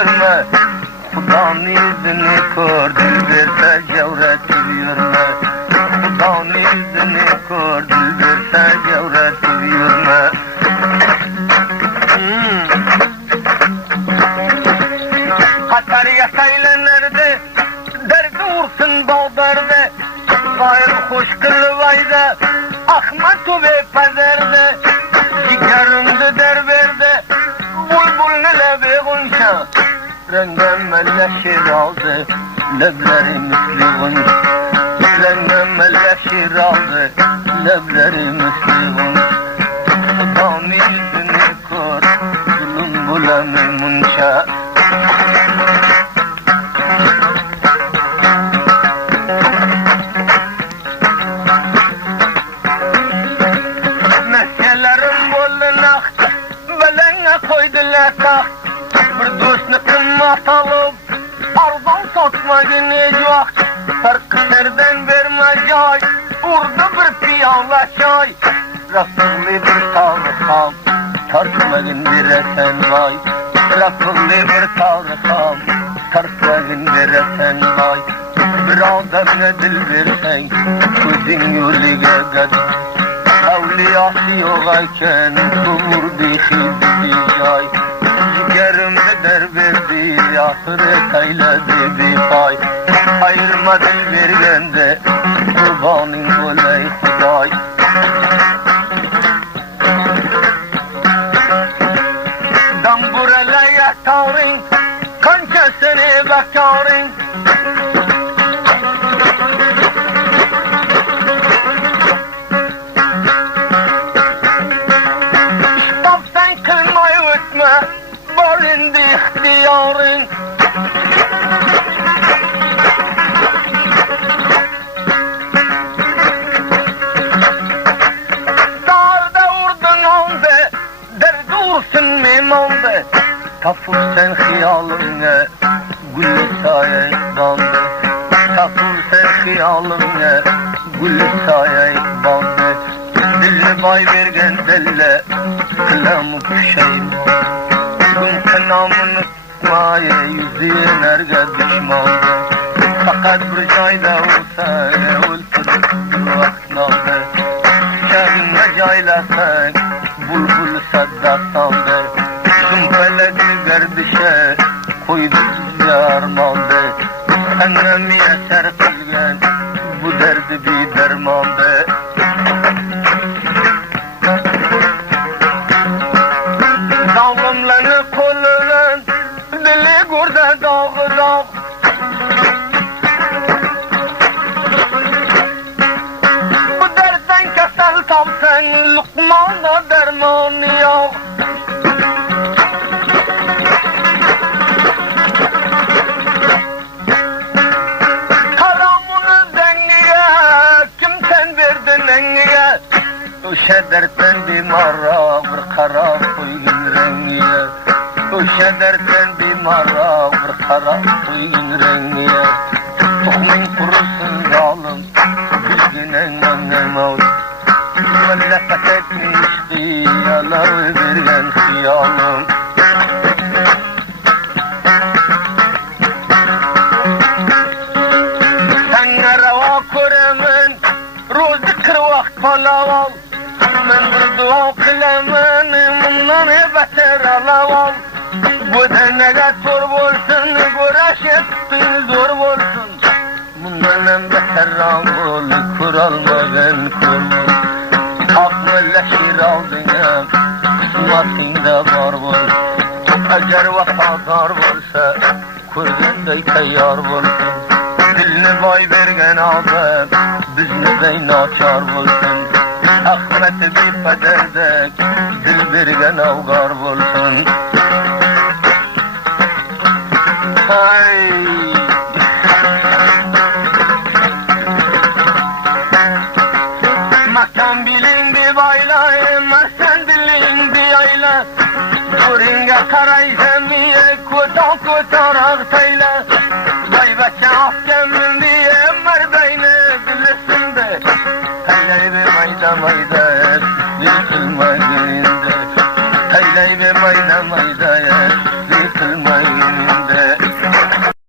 yürme. Kudan yüzünü kör dilberse cevretip yürme. Kudan yüzünü kör dilberse cevretip yürme. Hatariye saylanırdı, derdi vursun bağdardı. Gayrı hoş kılvaydı, Ahmet ve pazardı. Cigarımdı derberdi, bulbul lebi gunşa. Rengem melleşir aldı, lebleri misli gunşa. Rengem melleşir aldı, lebleri misli gunşa. Kudan yüzünü kör, zulüm bulamı munşa. Meselelerim bollunak, belenge koydular taht. Bir dostunu kımmat alıp, ardan satma günü yok. Sarkıserden verme cay, urdu bir piyala çay. Rakıllı bir tavrıkam, tartmagın bir esen vay. Rakıllı bir tavrıkam, tartmagın bir esen vay. Bir adamına dil versen, kuzin yolüge gadır. Evliyası yoğayken, kumurdu xizdi cay. Ciğerimde derberdi, ahiret ayladı bir pay. Ayırma dil vergende, kurbanın olay Huday. Damburele yatarın, kancasını bakarın. İstafsan kılmayı ötme, barındı ihtiyarın. Dağda vurdun aldı, derdi vursun mimandı. Tapur sen hiyalınla, gül saye bandı. Tapur sen hiyalınla, gül saye bandı. Dilli bay vergen delle, kılamı kuşayım. Gün kınamını tutmaya, yüzüğün erge düşmandı. Fakat bir cayda olsa, öldürüp bir vakit aldı. Şahınla caylasak, bulbul saddasandı. Kumpeledi gardışa, koydu yarmandı. Ennem yeter kılgen, bu derdi bir dermandı. Dağımlanı kolun, dili gurda dağı dağ. Bu derden kesel tapsen, lukmana dermanı yok. Karamını dengiye, kim sen verdin engiye? Uşa dertten bir mara, bir kara koyun rengiye. Uşa dertten bir mara, bir kara koyun rengiye. Tuhmin kurusun zalım, bilginen annem ol. Mellefet etmiş hiyalar vergen hiyalım. Sana rava kuremin, rozi kırvak palaval. Men bir dua kılaman, bundan beter alaval. Bu denege zor bolsun, güreş ettin zor bolsun. Bundan beter ol, kuralmagan kurul. Akmilleşir aldına, kısmatında var bolsun. Eğer vefadar bolsa, kurgunda kayyar bolsun. Dilini bay vergen adam, bizni bey naçar bolsun. Ahmet bir pederdek, dil vergen avgar bolsun. Hay! Makam bilindi bayla, mersen dilindi ayla. Kuringe karay zemiye, kutan kutan ağtayla. Bay beçe afkem diye merdeyni bilirsin de. Haydi mayda mayda.